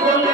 যখন